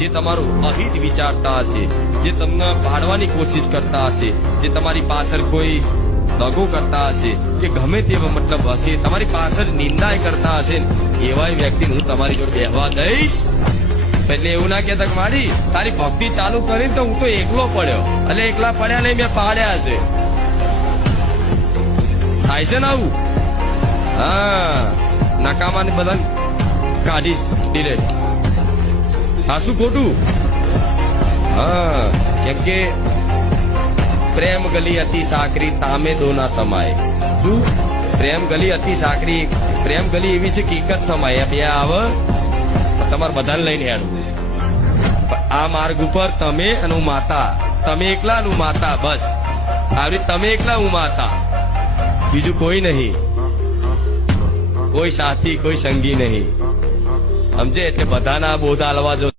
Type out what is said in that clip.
જે તમારું અહિત વિચારતા હશે, જે તમને પાડવાની કોશિશ કરતા હશે, જે તમારી પાછળ કોઈ દગો કરતા હશે કે ગમે તે મતલબ હશે, તમારી પાછળ નિંદા કરતા હશે, એવા વ્યક્તિને હું તમારી જોડે બેહવા દઈશ. એટલે એવું ના કહેતા કે મારી તારી ભક્તિ ચાલુ કરીને તો હું તો એકલો પડ્યો, એટલે એકલા પડ્યા નહીં, મેં પાડ્યા છે. થાય છે ને આવું? હા, નકામાને બધા કાઢીશ ડિલેટ. હા, શું ખોટું? હા, કેમ કે પ્રેમ ગલી અતિ સાકરી તામે દોના સમાય. શું? પ્રેમ ગલી અતિ સાકરી, પ્રેમ ગલી એવી છે કે એક જ સમાય બે આવે, તમારે બધાને લઈને હેડવું છે. આ માર્ગ ઉપર તમે અને હું માતા, તમે એકલા અને હું માતા, બસ આવી તમે એકલા હું માતા, બીજું કોઈ નહીં, કોઈ સાથી કોઈ સંગી નહીં. સમજે? એટલે બધાના બોધ આલવા જો.